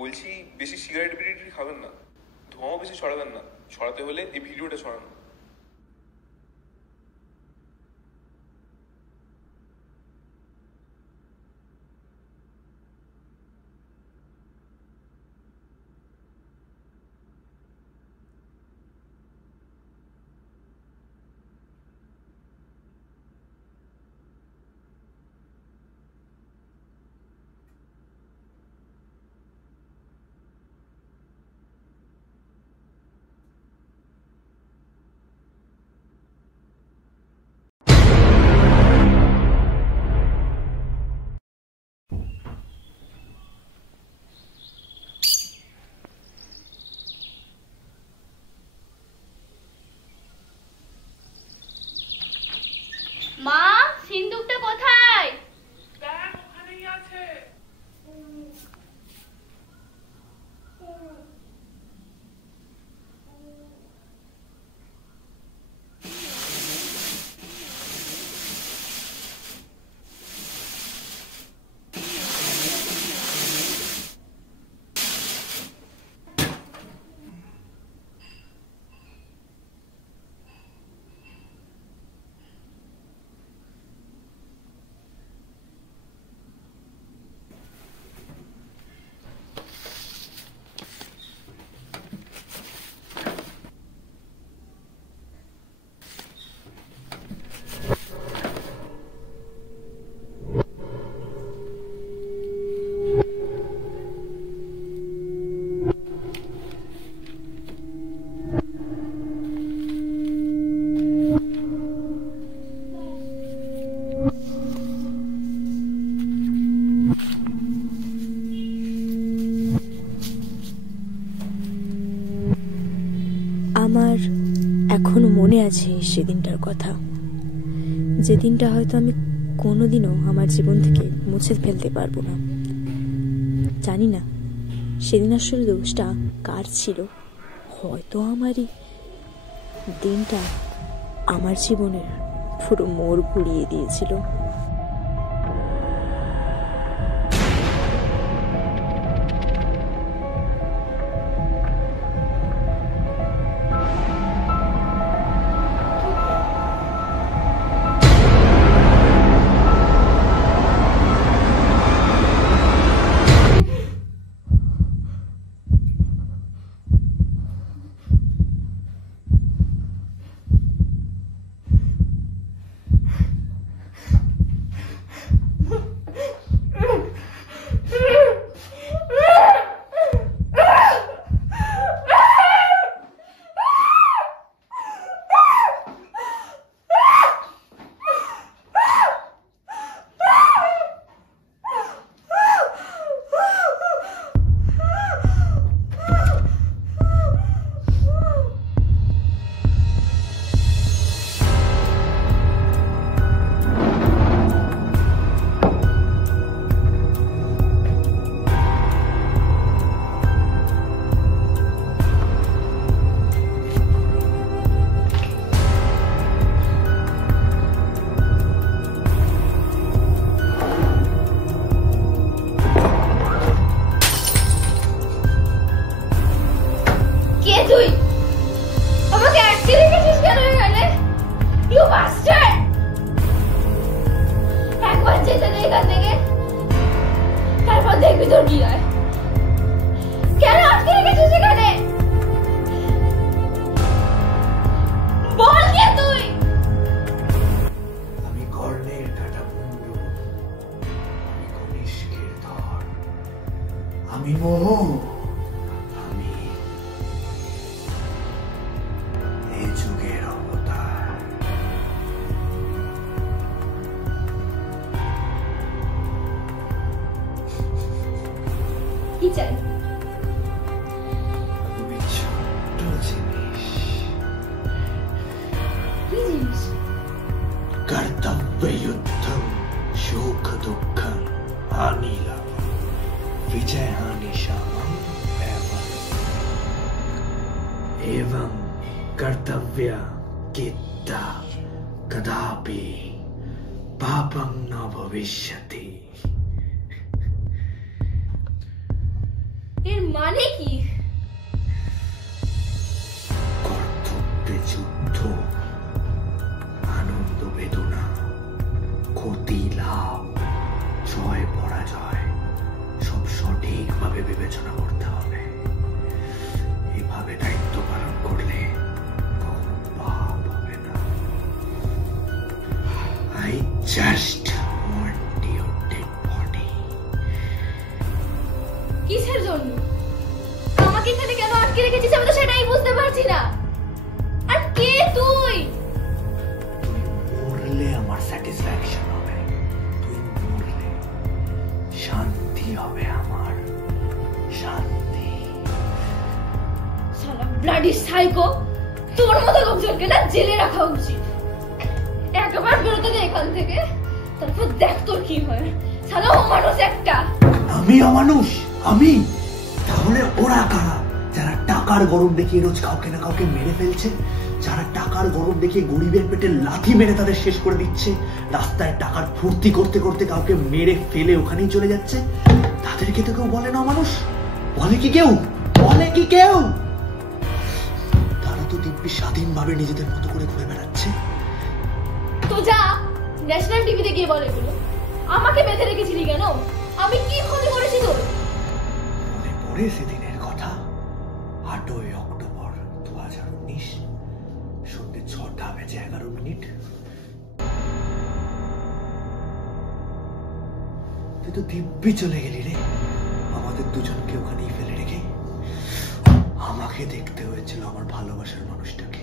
বলছি বেশি সিগারেট বিড়ি খাবেন না, ধোঁয়াও বেশি ছড়াবেন না, ছড়াতে হলে এই ভিডিওটা ছড়ানো। মা, সিন্দুকটা কোথায়? দেখ ওখানেই আছে। আমার এখনো মনে আছে সেদিনটার কথা, যে দিনটা হয়তো আমি কোনোদিনও আমার জীবন থেকে মুছে ফেলতে পারবো না। জানি না সেদিন আসলে দোষটা কার ছিল, হয়তো আমারই। দিনটা আমার জীবনের পুরো মোড় ঘুরিয়ে দিয়েছিল। মানে কি? কর্তব্যে যুদ্ধ, আনন্দ বেদনা, ক্ষতি লাভ, জয় পরাজয় সব সঠিকভাবে বিবেচনা করতে হবে। এভাবে দায়িত্ব পালন করলে কখনো পাপ হবে না। I just want your dead body. কিসের জন্য? আমাকে এখানে কেন আটকে রেখেছিস আমি তো সেটাই বুঝতে পারছি না। আর কে তুই? তুই মরলে আমার স্যাটিসফ্যাকশন হবে, তুই মরলে শান্তি হবে আমার, শান্তি। শালা ব্লাডি সাইকো, তোর মতো লোকজনকে না জেলে রাখা উচিত। একবার বেরোতে দে এখান থেকে, তারপর দেখ তোর কি হয়। শালা অমানুষ একটা। আমি অমানুষ? আমি? তাহলে ওরা কারা যারা টাকার গরম দেখিয়ে রোজ কাউকে না কাউকে মেরে ফেলছে, যারা টাকার গরম দেখিয়ে গরিবের পেটে লাথি মেরে তাদের শেষ করে দিচ্ছে, রাস্তায় টাকার ফুর্তি করতে করতে কাউকে মেরে ফেলে ওখানেই চলে যাচ্ছে, তাদেরকে তো কেউ বলে না মানুষ? বলে কি কেউ? বলে কি কেউ? তারা তো দিব্যি স্বাধীনভাবে নিজেদের মতো করে ঘুরে বেড়াচ্ছে। তো যা ন্যাশনাল টিভিতে গিয়ে বলে এগুলো। আমাকে বেঁধে রেখেছিলি কেন? আমি কি ক্ষতি করেছি তোর? মনে পড়ে সেদিনের কথা? 8ই অক্টোবর 2019, সন্ধ্যে 6:11। তুই তো দিব্যি চলে গেলি রে, আমাদের দুজনকে ওখানেই ফেলে রেখে। আমাকে দেখতে হয়েছিল আমার ভালোবাসার মানুষটাকে,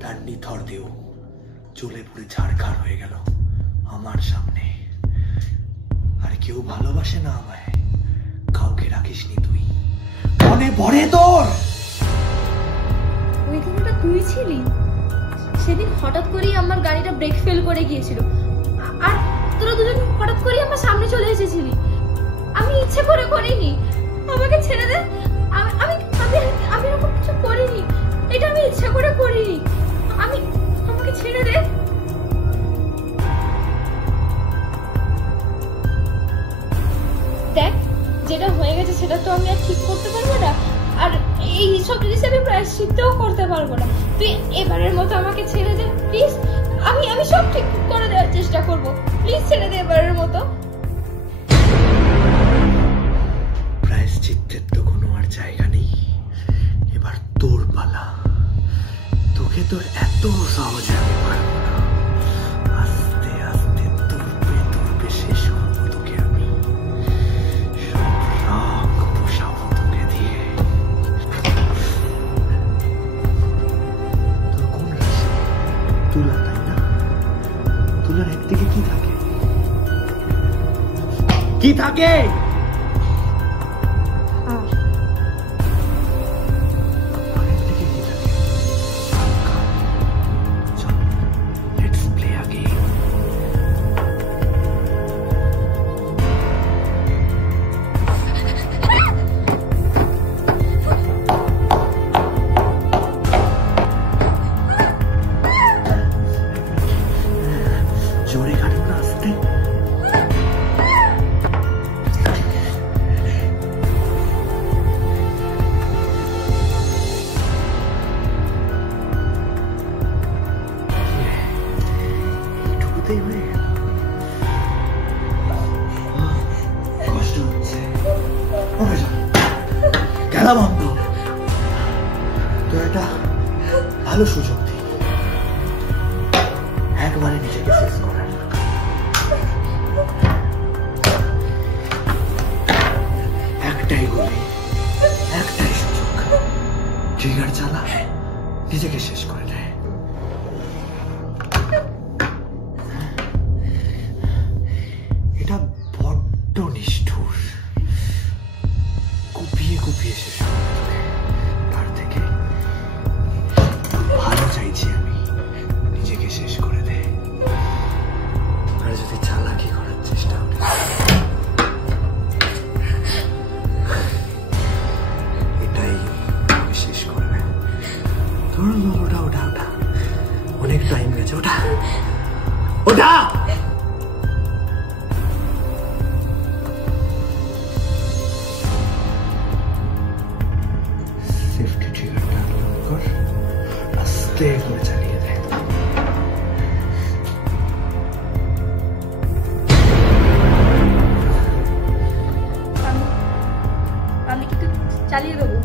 তার নিথর দেহ চলে পুড়ে ছাড়খাড় হয়ে গেল আমার সামনে। আর কেউ ভালোবাসে না আমায়, কাউকে রাখিসনি তুই। মনে পড়ে তোর? ওই দিনটা তুই ছিলি? সেদিন হঠাৎ করেই আমার গাড়িটা ব্রেক ফেল করে গিয়েছিল, আর তোরা দুজন হঠাৎ করেই আমার সামনে চলে এসেছিলি। আমি ইচ্ছে করে করিনি, আমাকে ছেড়ে দে। আমি আমি আমি আমি এরকম কিছু করিনি, এটা আমি ইচ্ছা করে করিনি। আমাকে ছেড়ে দে। দেখ, যেটা হয়ে গেছে সেটা তো আমি আর ঠিক করতে পারবো না, আর এই সব জিনিস আমি প্রায়শ্চিত্তও করতে পারবো না। তুই এবারের মতো আমাকে ছেড়ে দে প্লিজ। আমি সব ঠিক করে দেওয়ার চেষ্টা করবো, প্লিজ ছেড়ে দে এবারের মতো। প্রায়শ্চিত্তের তো কোনো আর জায়গা নেই, এবার তোর পালা। তোকে তো এত সহজে আমি পারবো না, আস্তে আস্তে তুলবে তুলবে শেষ করবো তোকে আমি। সব রাগ পোষাবো তোকে দিয়ে। তোর কোন রাশি? তুলা, তাই না? তুলার একদিকে কি থাকে? কি থাকে? জোরে গাড়ি না আসতে। এইটুকুতেই হয়ে গেল? কষ্ট হচ্ছে। খেলা বন্ধ। তো একটা ভালো সুযোগ দিই, একবারে নিজেকে শেষ করার। একটাই গুলি, একটাই সুযোগ, ট্রিগার চালা, নিজেকে শেষ করে দেয়। এটা বড্ড নিষ্ঠুর, কুপিয়ে কুপিয়ে শেষ করে দেবে। তার থেকে ভালো চাইছি আমি, নিজেকে শেষ করে দে। আর যদি চালাকি করার চেষ্টা করি, এটাই আমাকে শেষ করবে। ধর ওটা ওটা ওটা, অনেক টাইম গেছে। ওটা ওটা আস্তে করে চালিয়ে দেয়। আমি কিন্তু চালিয়ে দেবো।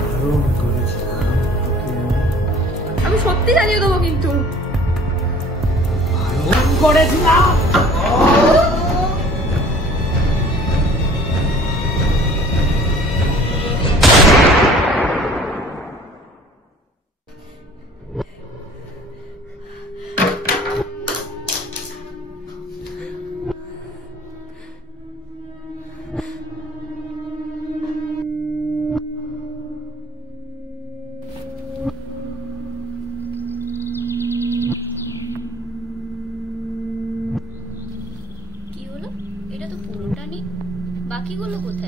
বারণ করেছিলাম তোকে, আমি সত্যি চালিয়ে দেবো কিন্তু। বারণ করেছিলাম। কি হলো? এটা তো পুরোটা নেই, বাকিগুলো কোথায়?